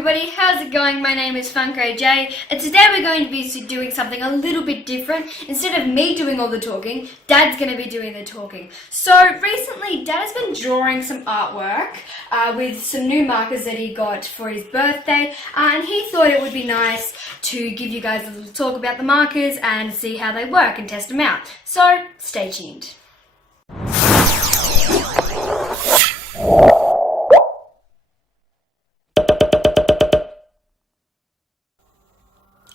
everybody, how's it going? My name is Funko J, and today we're going to be doing something a little bit different. Instead of me doing all the talking, Dad's going to be doing the talking. So recently, Dad has been drawing some artwork with some new markers that he got for his birthday, and he thought it would be nice to give you guys a little talk about the markers and see how they work and test them out. So stay tuned.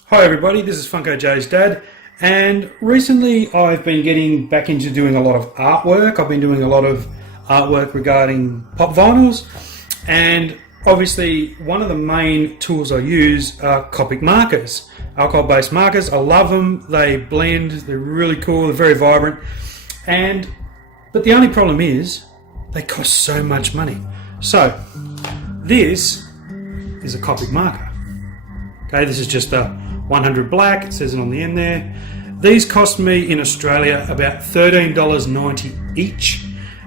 Hi everybody, this is Funko J's dad, and recently I've been getting back into doing a lot of artwork. I've been doing a lot of artwork regarding pop vinyls, and obviously one of the main tools I use are Copic markers, alcohol-based markers. I love them, they blend, they're really cool, they're very vibrant, but the only problem is they cost so much money. So this is a Copic marker. Okay, this is just a 100 black, it says it on the end there. These cost me in Australia about $13.90 each,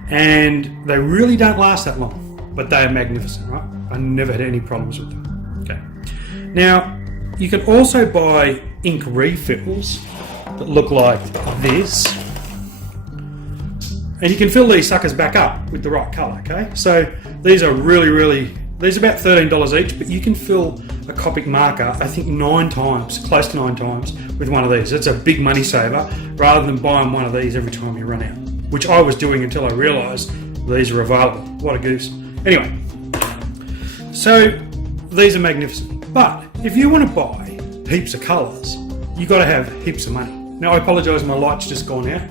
and they really don't last that long, but they are magnificent, right? I never had any problems with them. Okay. Now, you can also buy ink refills that look like this, and you can fill these suckers back up with the right colour, okay? So these are these are about $13 each, but you can fill a Copic marker, I think 9 times, close to 9 times, with one of these. It's a big money saver, rather than buying one of these every time you run out, which I was doing until I realised these are available. What a goose. Anyway, so these are magnificent. But if you want to buy heaps of colours, you've got to have heaps of money. Now, I apologise, my light's just gone out,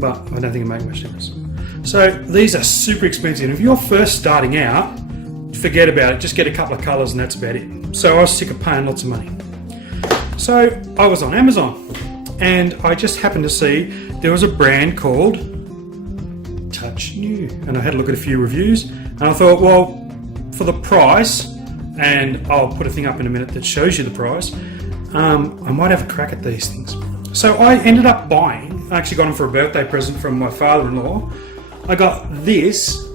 but I don't think it makes much difference. So these are super expensive, and if you're first starting out, forget about it, just get a couple of colours and that's about it. So I was sick of paying lots of money. So I was on Amazon, and I just happened to see there was a brand called Touch New, and I had a look at a few reviews, and I thought, well, for the price, and I'll put a thing up in a minute that shows you the price, I might have a crack at these things. So I ended up buying, I actually got them for a birthday present from my father-in-law. I got this,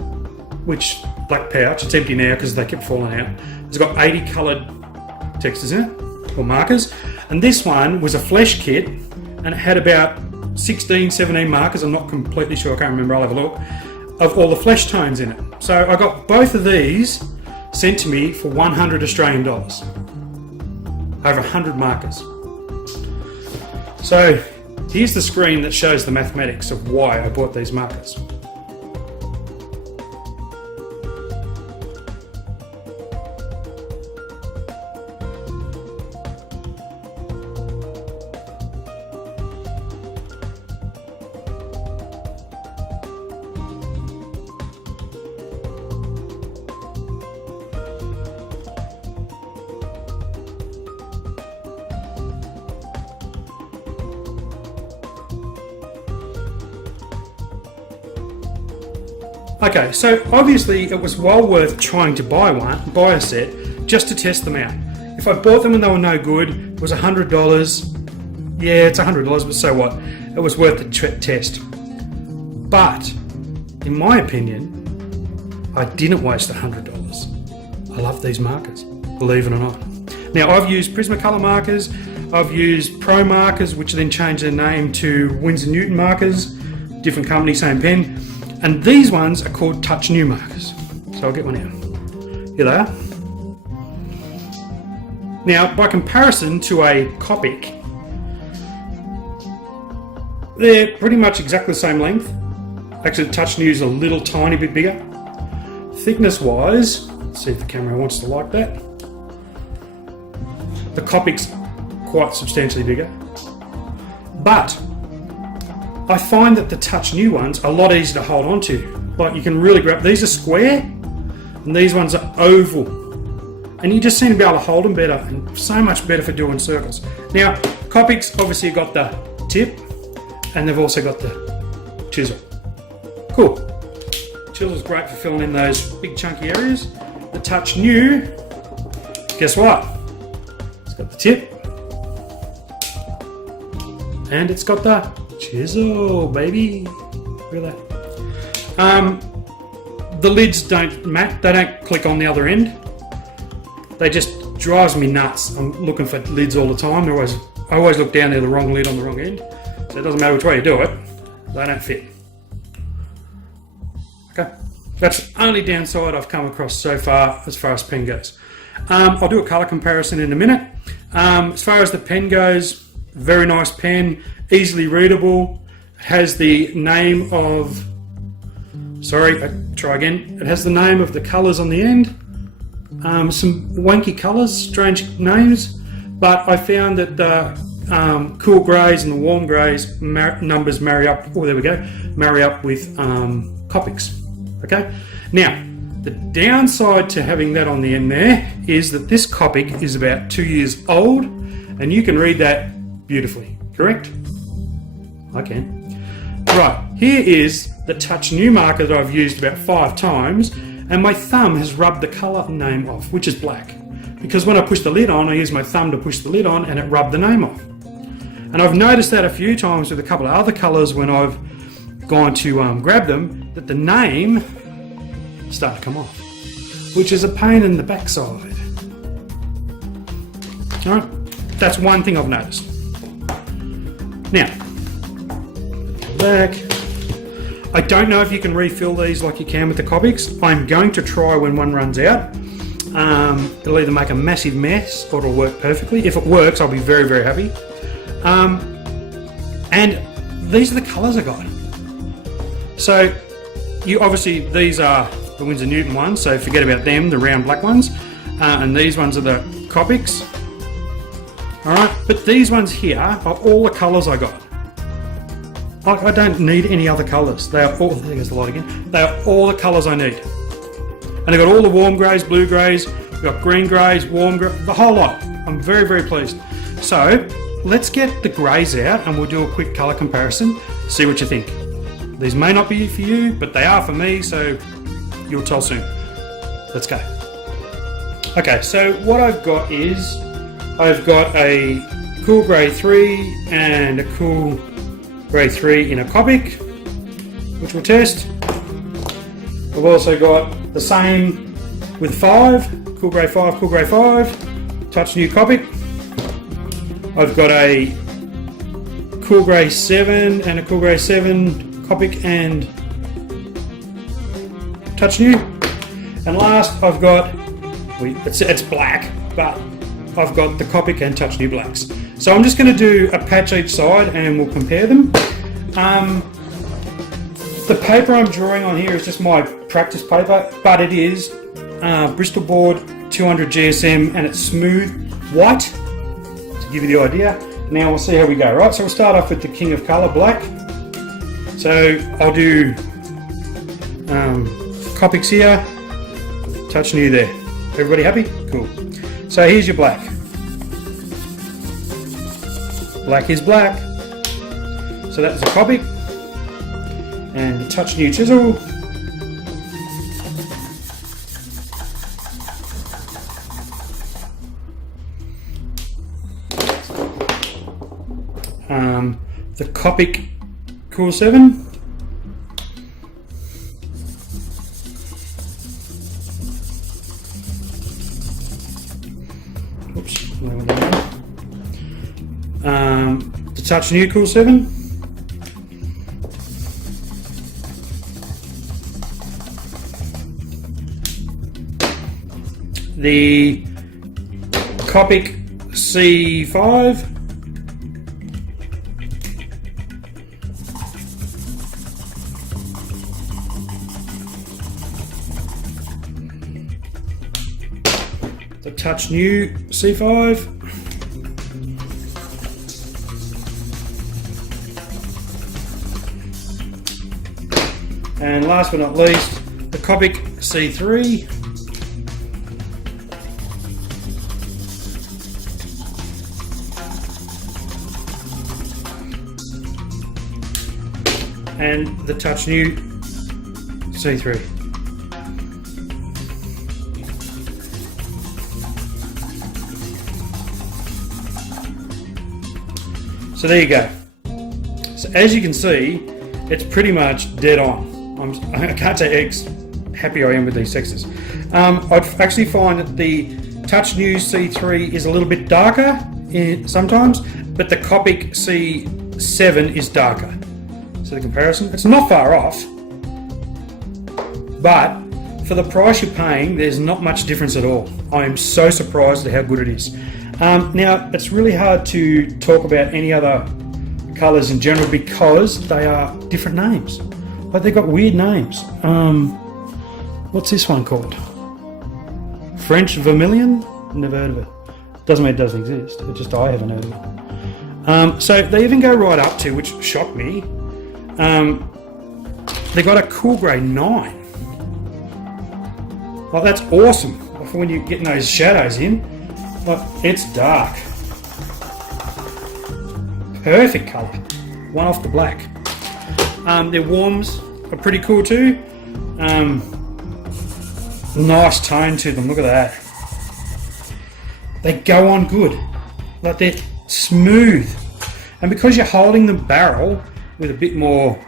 which black pouch, it's empty now because they kept falling out. It's got 80 coloured textures in it, or markers, and this one was a flesh kit, and it had about 16, 17 markers, I'm not completely sure, I can't remember, I'll have a look, of all the flesh tones in it. So I got both of these sent to me for 100 Australian dollars. Over 100 markers. So here's the screen that shows the mathematics of why I bought these markers. Okay, so obviously it was well worth trying to buy a set, just to test them out. If I bought them and they were no good, it was $100. Yeah, it's $100, but so what? It was worth the test. But, in my opinion, I didn't waste $100. I love these markers, believe it or not. Now, I've used Prismacolor markers, I've used Pro markers, which then changed their name to Winsor Newton markers, different company, same pen. And these ones are called Touch New markers. So I'll get one out. Here they are. Now, by comparison to a Copic, they're pretty much exactly the same length. Actually, Touch New is a little tiny bit bigger. Thickness-wise, let's see if the camera wants to like that. The Copic's quite substantially bigger. But I find that the Touch New ones are a lot easier to hold on to. Like, you can really grab, these are square and these ones are oval, and you just seem to be able to hold them better, and so much better for doing circles. Now, Copic's obviously got the tip, and they've also got the chisel. Cool. Chisel's great for filling in those big chunky areas. The Touch New, guess what? It's got the tip, and it's got the chisel, baby. Look at that. The lids don't click on the other end. they just drives me nuts. I'm looking for lids all the time. I always look down there, the wrong lid on the wrong end. So it doesn't matter which way you do it, they don't fit. Okay, that's the only downside I've come across so far as pen goes. I'll do a colour comparison in a minute. As far as the pen goes, very nice pen, easily readable. It has the name of, it has the name of the colours on the end. Some wanky colours, strange names, but I found that the cool greys and the warm greys numbers marry up. Oh, there we go, marry up with Copics. Okay, now the downside to having that on the end there is that this Copic is about 2 years old, and you can read that beautifully. Correct? I can. Right, here is the Touch New marker that I've used about 5 times, and my thumb has rubbed the colour name off, which is black. Because when I push the lid on, I use my thumb to push the lid on and it rubbed the name off. And I've noticed that a few times with a couple of other colours when I've gone to grab them, that the name started to come off, which is a pain in the backside. Alright, that's one thing I've noticed. Now, back. I don't know if you can refill these like you can with the Copics. I'm going to try when one runs out. It'll either make a massive mess or it'll work perfectly. If it works, I'll be very, very happy. And these are the colours I got. So, these are the Winsor Newton ones, so forget about them, the round black ones. And these ones are the Copics. Alright, but these ones here are all the colours I got. I don't need any other colours. They are all, there's the light again. They are all the colours I need. And they've got all the warm greys, blue greys, we've got green greys, warm greys, the whole lot. I'm very, very pleased. So, let's get the greys out and we'll do a quick colour comparison, see what you think. These may not be for you, but they are for me, so you'll tell soon. Let's go. Okay, so what I've got is, I've got a Cool Grey 3 and a Cool Grey 3 in a Copic, which we'll test. I've also got the same with 5, Cool Grey 5, Cool Grey 5, Touch New Copic. I've got a Cool Grey 7 and a Cool Grey 7 Copic and Touch New. And last I've got, it's black, but I've got the Copic and Touch New blacks. So I'm just going to do a patch each side and we'll compare them. The paper I'm drawing on here is just my practice paper, but it is Bristol board 200 GSM and it's smooth white, to give you the idea. Now we'll see how we go, right? So we'll start off with the king of colour, black. So I'll do Copics here, Touch New there. Everybody happy? Cool. So here's your black. Black is black. So that's a Copic. And the Touch New chisel. The Copic Cool 7. Oops, the Touch New Cool 7. The Copic C5. The Touch New C5. And last but not least, the Copic C3. And the Touch New C3. So there you go. So as you can see, it's pretty much dead on. I can't say how happy I am with these sexes. I'd actually find that the Touch News C3 is a little bit darker sometimes, but the Copic C7 is darker. So the comparison, it's not far off, but for the price you're paying, there's not much difference at all. I am so surprised at how good it is. Now, it's really hard to talk about any other colours in general because they are different names. Like, they've got weird names. What's this one called? French Vermilion? Never heard of it. Doesn't mean it doesn't exist, it's just I haven't heard of it. So they even go right up to, which shocked me, they got a cool grey 9. Like, that's awesome. For when you're getting those shadows in, like, it's dark. Perfect colour. One off the black. Their warms are pretty cool too. Nice tone to them, look at that. They go on good. Like, they're smooth. And because you're holding the barrel with a bit more,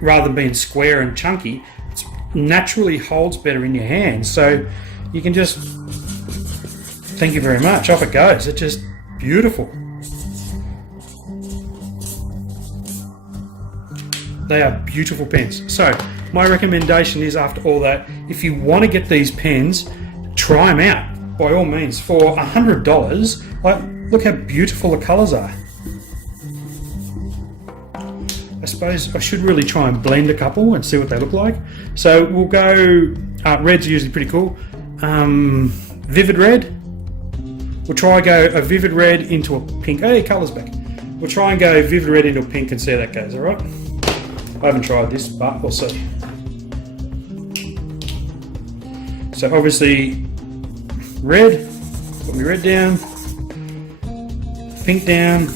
rather than being square and chunky, it naturally holds better in your hands. So you can just, thank you very much, off it goes. It's just beautiful. They are beautiful pens. So my recommendation is, after all that, if you want to get these pens, try them out by all means. For $100, like, look how beautiful the colours are. I suppose I should really try and blend a couple and see what they look like. So we'll go, red's usually pretty cool. Vivid red. We'll try and go a vivid red into a pink. Hey, colours back. We'll try and go vivid red into a pink and see how that goes, alright? I haven't tried this, but we'll see. So obviously, red, put my red down, pink down,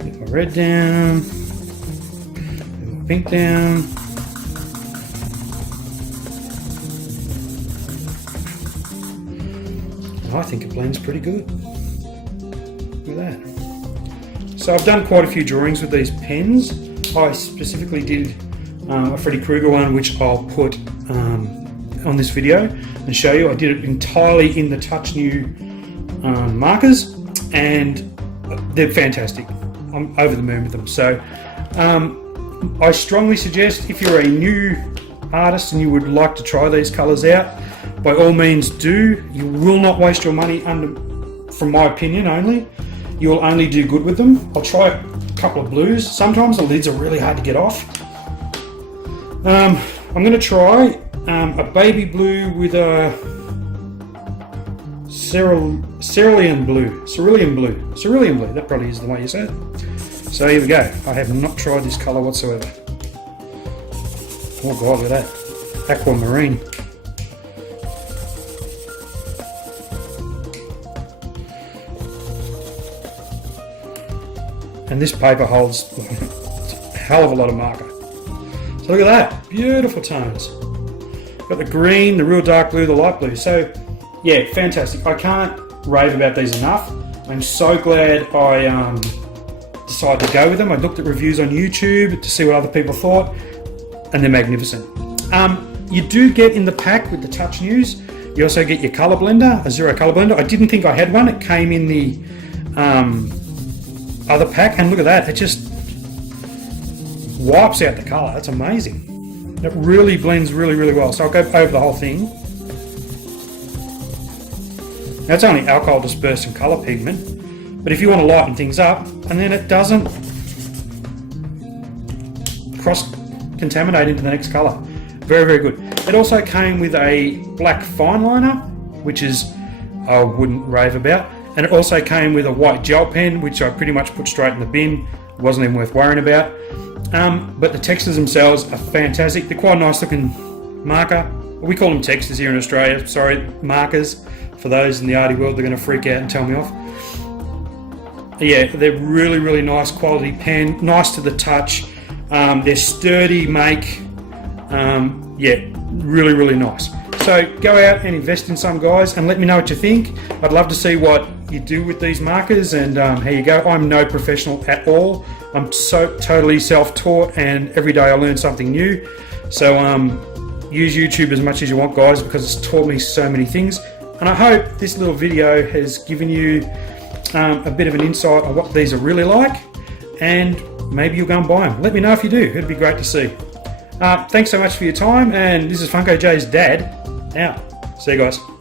put my red down, put my pink down. I think it blends pretty good. Look at that. So I've done quite a few drawings with these pens. I specifically did a Freddy Krueger one, which I'll put on this video and show you. I did it entirely in the Touch New markers, and they're fantastic. I'm over the moon with them. So I strongly suggest, if you're a new artist and you would like to try these colours out, by all means do. You will not waste your money, from my opinion only. You'll only do good with them. I'll try a couple of blues. Sometimes the lids are really hard to get off. I'm going to try a baby blue with a cerulean blue, that probably is the way you say it. So here we go. I have not tried this colour whatsoever. Oh god, look at that. Aquamarine. And this paper holds a hell of a lot of marker. So look at that, beautiful tones. Got the green, the real dark blue, the light blue. So yeah, fantastic. I can't rave about these enough. I'm so glad I decided to go with them. I looked at reviews on YouTube to see what other people thought, and they're magnificent. You do get in the pack with the Touch News, you also get your colour blender, a zero colour blender. I didn't think I had one. It came in the other pack, and look at that, it just wipes out the colour. That's amazing. It really blends really, really well. So I'll go over the whole thing. Now it's only alcohol dispersed and colour pigment, but if you want to lighten things up, and then it doesn't cross-contaminate into the next colour. Very, very good. It also came with a black fine liner, which is, I wouldn't rave about. And it also came with a white gel pen, which I pretty much put straight in the bin. It wasn't even worth worrying about. But the textures themselves are fantastic. They're quite a nice looking marker. We call them textures here in Australia. Sorry, markers. For those in the arty world, they're going to freak out and tell me off. Yeah, they're really, really nice quality pen. Nice to the touch. They're sturdy make. Yeah, really, really nice. So go out and invest in some, guys, and let me know what you think. I'd love to see what you do with these markers, and here you go. I'm no professional at all. I'm so totally self-taught, and every day I learn something new. So use YouTube as much as you want, guys, because it's taught me so many things. And I hope this little video has given you a bit of an insight on what these are really like, and maybe you'll go and buy them. Let me know if you do. It'd be great to see. Thanks so much for your time, and this is Funko J's dad out. See you guys.